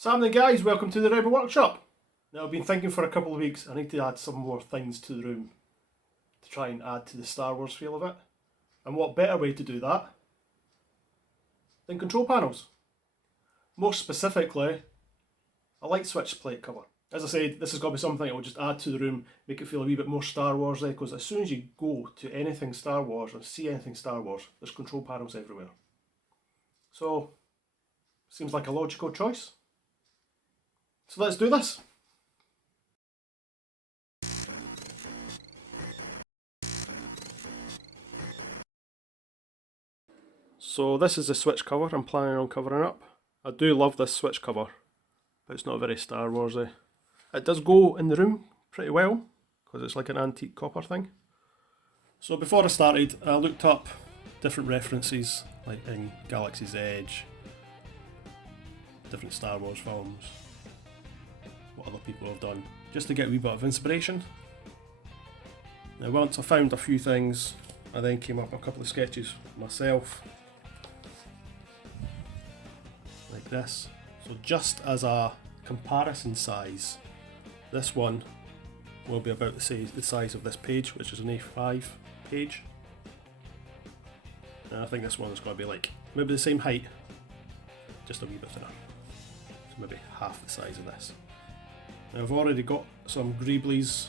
Sam and the guys, welcome to the Rebel Workshop. Now I've been thinking for a couple of weeks I need to add some more things to the room to try and add to the Star Wars feel of it. And what better way to do that than control panels? More specifically, a light switch plate cover. As I said, this has got to be something I will just add to the room, make it feel a wee bit more Star Wars-y, because as soon as you go to anything Star Wars or see anything Star Wars, there's control panels everywhere. So, seems like a logical choice. So let's do this. So this is the switch cover I'm planning on covering up. I do love this switch cover, but it's not very Star Wars-y. It does go in the room pretty well, because it's like an antique copper thing. So before I started, I looked up different references, like in Galaxy's Edge, different Star Wars films, what other people have done, just to get a wee bit of inspiration. Now once I found a few things, I then came up with a couple of sketches myself, like this. So just as a comparison size, this one will be about the size of this page, which is an A5 page. And I think this one is going to be like maybe the same height, just a wee bit thinner. So maybe half the size of this. Now I've already got some greeblies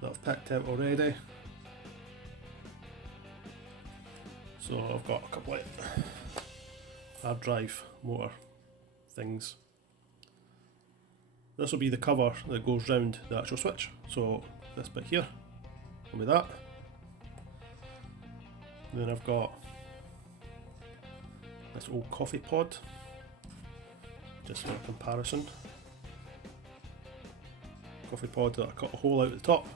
that I've picked out already. So I've got a couple of hard drive motor things. This will be the cover that goes round the actual switch. So this bit here will be that. And then I've got this old coffee pod, just for a comparison. Coffee pod that I cut a hole out at the top.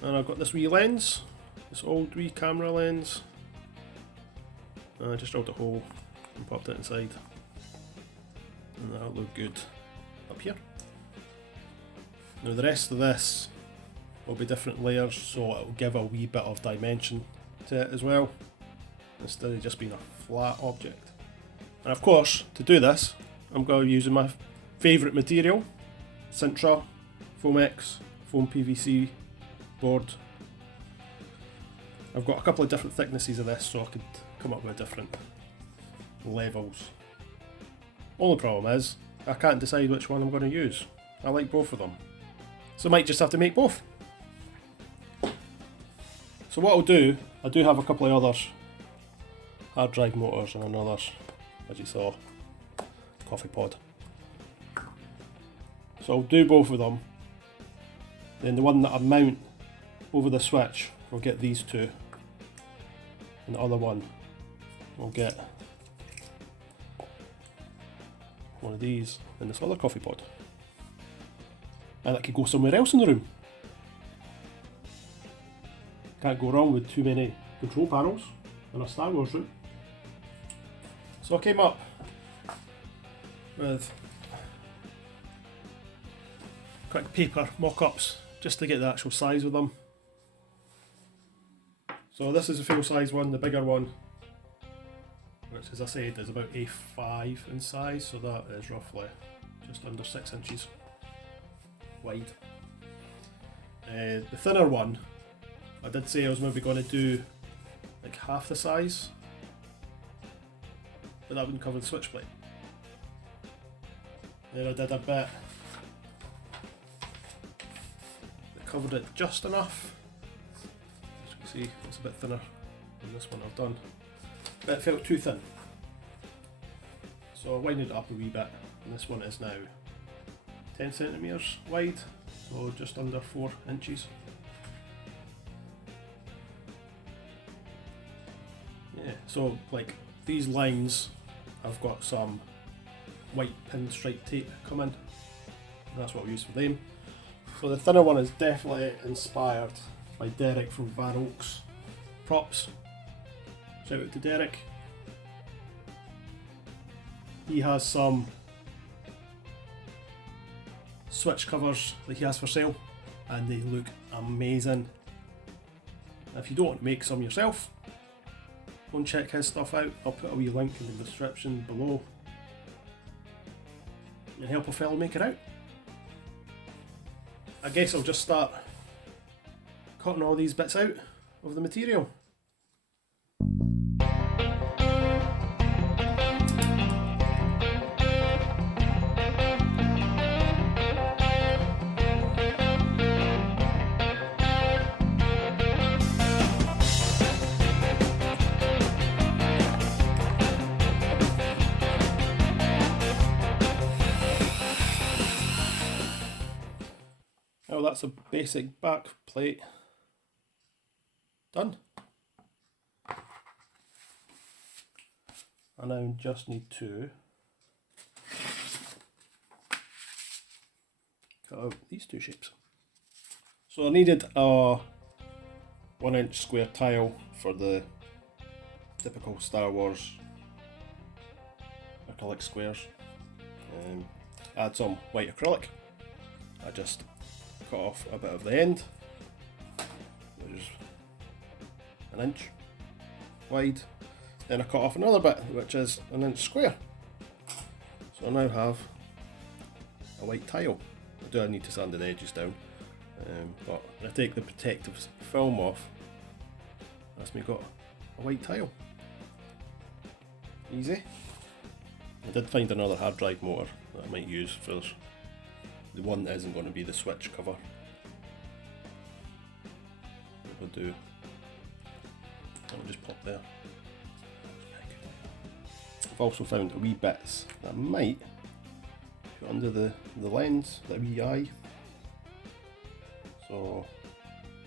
And I've got this wee lens, this old wee camera lens. And I just drilled a hole and popped it inside. And that'll look good up here. Now the rest of this will be different layers, so it will give a wee bit of dimension to it as well, instead of just being a flat object. And of course, to do this, I'm going to be using my favourite material, Sintra, Foamex, foam PVC board. I've got a couple of different thicknesses of this, so I could come up with different levels. Only problem is, I can't decide which one I'm going to use. I like both of them, so I might just have to make both. So what I'll do, I do have a couple of others, hard drive motors and another, as you saw, coffee pod. So I'll do both of them. Then the one that I mount over the switch, I'll get these two, and the other one, I'll get one of these and this other coffee pod. And that could go somewhere else in the room. Can't go wrong with too many control panels in a Star Wars room. So I came up with quick paper mock-ups just to get the actual size of them. So this is the full size one, the bigger one, which as I said is about A5 in size, so that is roughly just under 6 inches wide. The thinner one, I did say I was maybe going to do like half the size, but that wouldn't cover the switch plate. Then I did a bit that covered it just enough. As you can see, it's a bit thinner than this one I've done, but it felt too thin. So I winded it up a wee bit, and this one is now 10 centimeters wide, so just under 4 inches. Yeah, so like these lines, I've got some white pinstripe tape coming. That's what we use for them. So the thinner one is definitely inspired by Derek from VanOaksProps. Shout out to Derek. He has some switch covers that he has for sale, and they look amazing. If you don't want to make some yourself, go and check his stuff out. I'll put a wee link in the description below. and help a fellow maker out. I guess I'll just start cutting all these bits out of the material. Well, that's a basic back plate done. I now just need to cut out these two shapes. So I needed a 1-inch square tile for the typical Star Wars acrylic squares. Add some white acrylic. I just cut off a bit of the end, which is 1 inch wide. Then I cut off another bit, which is 1 inch square. So I now have a white tile. I do need to sand the edges down, but when I take the protective film off, that's me got a white tile. Easy. I did find another hard drive motor that I might use for the one that isn't going to be the switch cover. What we'll do, I'll just pop there. I've also found wee bits that might go under the lens, the wee eye. So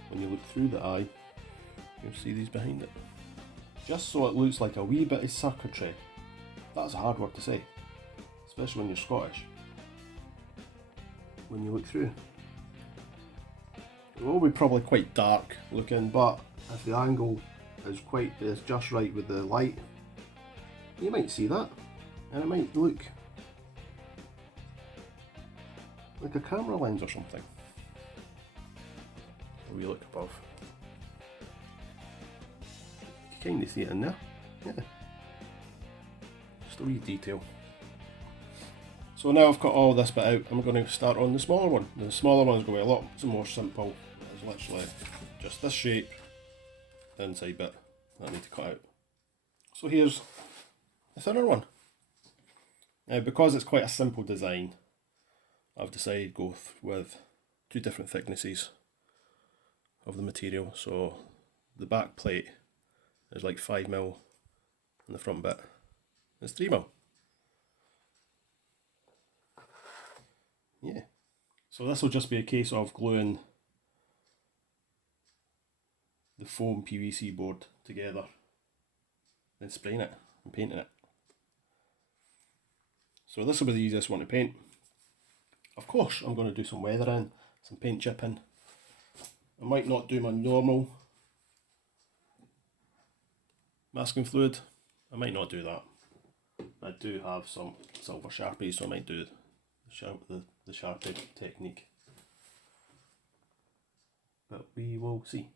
when you look through the eye, you'll see these behind it. Just so it looks like a wee bit of circuitry. That's a hard word to say, especially when you're Scottish. When you look through, it will be probably quite dark looking, but if the angle is just right with the light, you might see that, and it might look like a camera lens or something. If we look above, you can kind of see it in there. Yeah, just a wee detail. So now I've got all this bit out, I'm going to start on the smaller one. The smaller one is going to be a lot more simple. It's literally just this shape, the inside bit that I need to cut out. So here's the thinner one. Now because it's quite a simple design, I've decided to go with 2 different thicknesses of the material. So the back plate is like 5mm and the front bit is 3mm. Yeah, so this will just be a case of gluing the foam PVC board together, then spraying it and painting it. So this will be the easiest one to paint. Of course I'm going to do some weathering, some paint chipping. I might not do my normal masking fluid, I might not do that. I do have some silver Sharpies, so I might do the Sharpie technique, but we will see.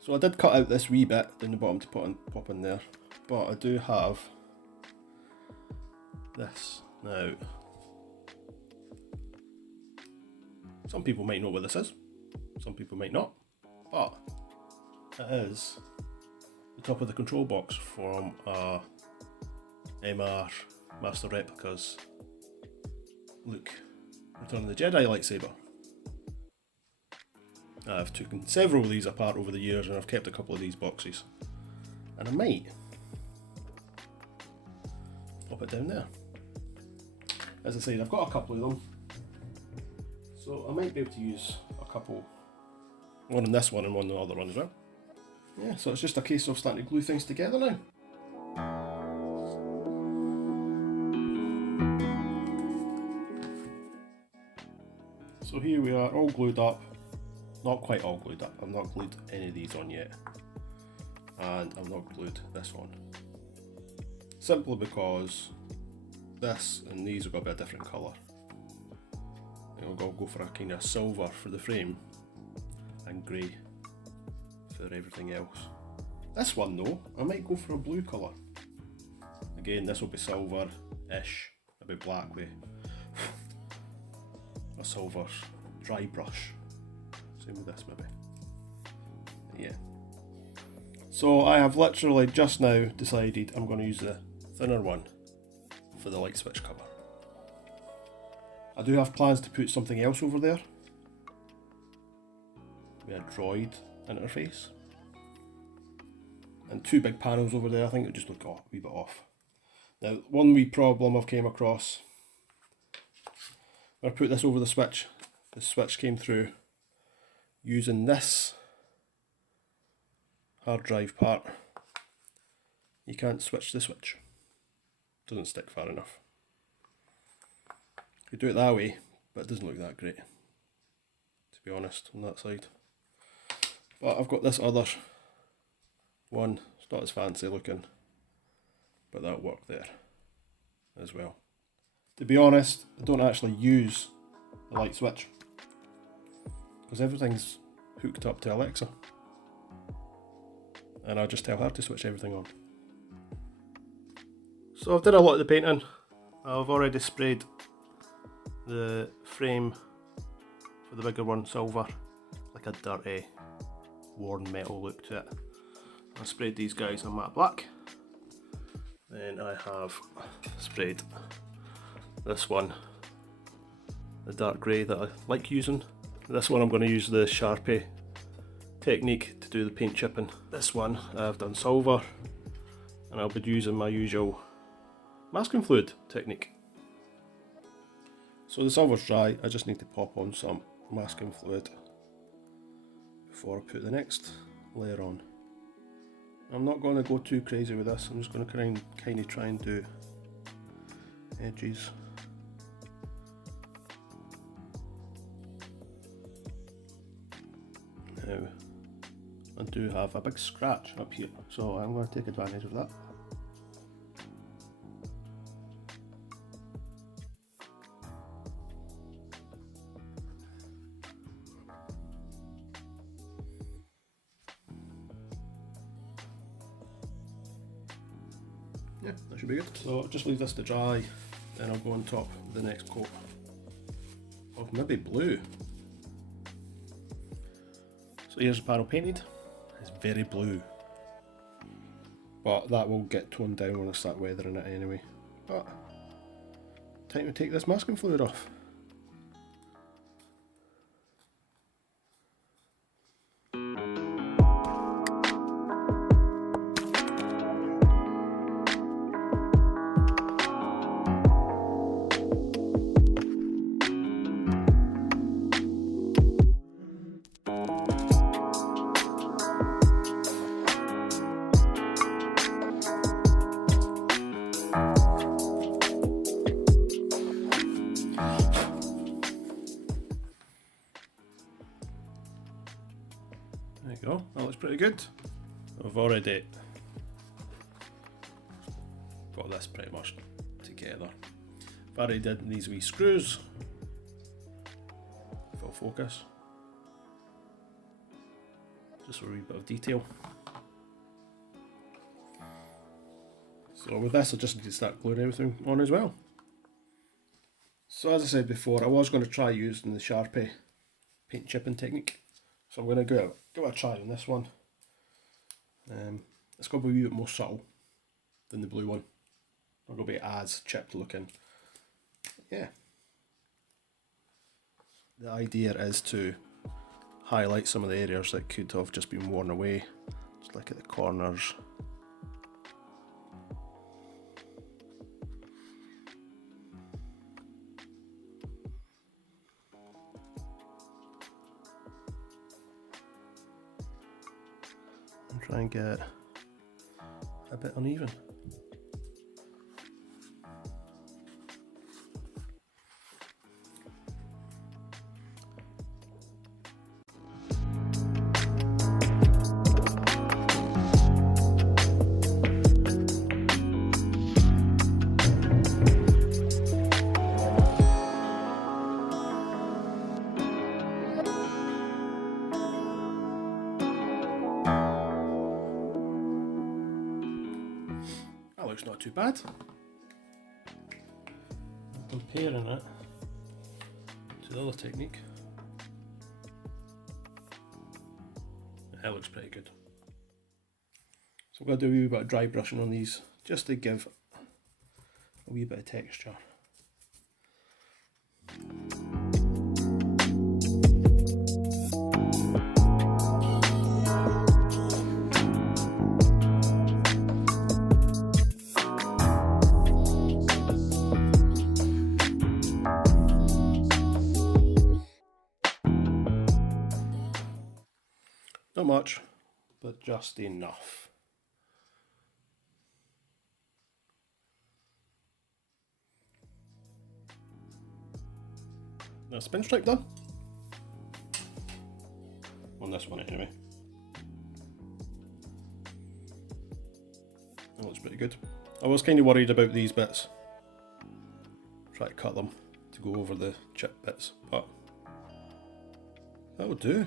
So I did cut out this wee bit in the bottom to pop in there, but I do have this now. Some people might know what this is, some people might not, but it is the top of the control box from a MR Master Replicas Luke Return of the Jedi lightsaber. I've taken several of these apart over the years and I've kept a couple of these boxes, and I might pop it down there. As I said, I've got a couple of them, so I might be able to use a couple, one on this one and one on the other one as well. Yeah, so it's just a case of starting to glue things together now. So here we are, all glued up. Not quite all glued up, I've not glued any of these on yet, and I've not glued this one, simply because this and these have got to be a different colour. I'll go for a kind of silver for the frame and grey for everything else. This one though, I might go for a blue colour. Again, this will be silver-ish, a bit black with a silver dry brush. Same with this maybe. Yeah. So I have literally just now decided I'm going to use the thinner one for the light switch cover. I do have plans to put something else over there. We had Droid interface. And 2 big panels over there. I think it would just look a wee bit off. Now, one wee problem I've came across, when I put this over the switch came through using this hard drive part. You can't switch the switch. It doesn't stick far enough. You do it that way, but it doesn't look that great, to be honest, on that side. But I've got this other one. It's not as fancy looking, but that'll work there as well. To be honest, I don't actually use the light switch because everything's hooked up to Alexa, and I'll just tell her to switch everything on. So I've done a lot of the painting. I've already sprayed the frame for the bigger one silver, like a dirty worn metal look to it. I sprayed these guys on matte black. Then I have sprayed this one, the dark grey that I like using. This one I'm going to use the Sharpie technique to do the paint chipping. This one I've done silver, and I'll be using my usual masking fluid technique. So the silver's dry, I just need to pop on some masking fluid before I put the next layer on. I'm not going to go too crazy with this, I'm just going to kind of try and do edges. Now, I do have a big scratch up here, so I'm going to take advantage of that. Yeah, that should be good. So I'll just leave this to dry, then I'll go on top of the next coat of maybe blue. So here's the panel painted. It's very blue, but that will get toned down when I start weathering it anyway. But time to take this masking fluid off. There you go, that looks pretty good. I've already got this pretty much together. I've already did these wee screws. Full focus. Just for a wee bit of detail. So with this I just need to start gluing everything on as well. So as I said before, I was going to try using the Sharpie paint chipping technique. So I'm going to give it a try on this one. It's going to be a wee bit more subtle than the blue one. Not going to be as chipped looking. Yeah. The idea is to highlight some of the areas that could have just been worn away. Just look at the corners. And try and get a bit uneven. That looks not too bad. Comparing it the other technique. That looks pretty good. So I'm going to do a wee bit of dry brushing on these just to give a wee bit of texture. Not much, but just enough. Now spin stripe done. On this one anyway. That looks pretty good. I was kind of worried about these bits. Try to cut them to go over the chip bits, but that would do.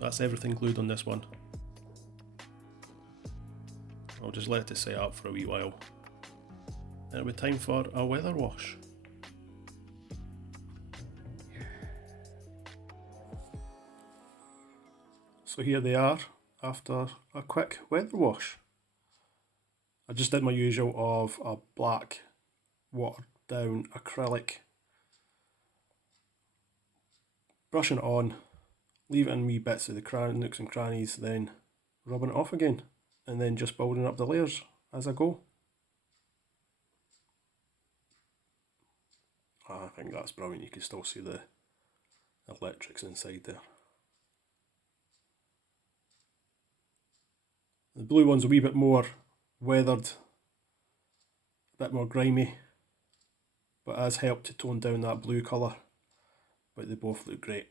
That's everything glued on this one. I'll just let it set up for a wee while. And it'll be time for a weather wash. So here they are after a quick weather wash. I just did my usual of a black watered down acrylic, brushing it on, leave it in wee bits of the nooks and crannies, then rubbing it off again, and then just building up the layers as I go. I think that's brilliant. You can still see the electrics inside there. The blue one's a wee bit more weathered, a bit more grimy, but has helped to tone down that blue colour, but they both look great.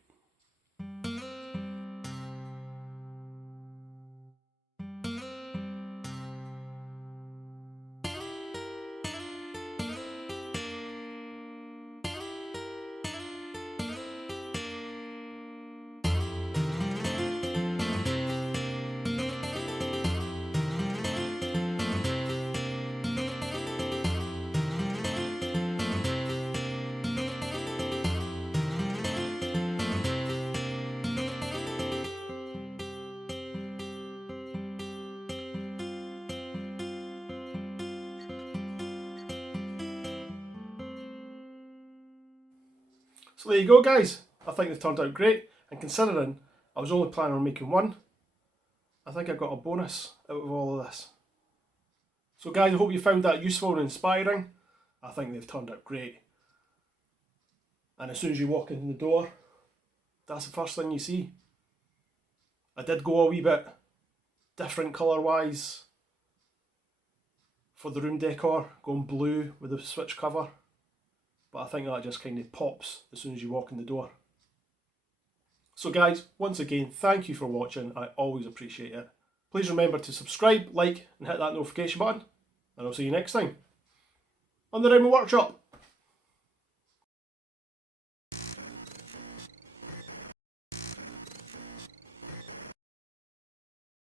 So there you go guys, I think they've turned out great, and considering I was only planning on making one, I think I got a bonus out of all of this. So guys, I hope you found that useful and inspiring. I think they've turned out great. And as soon as you walk in the door, that's the first thing you see. I did go a wee bit different colour wise for the room decor, going blue with the switch cover. But I think that just kind of pops as soon as you walk in the door. So guys, once again, thank you for watching. I always appreciate it. Please remember to subscribe, like, and hit that notification button. And I'll see you next time on the Workshop.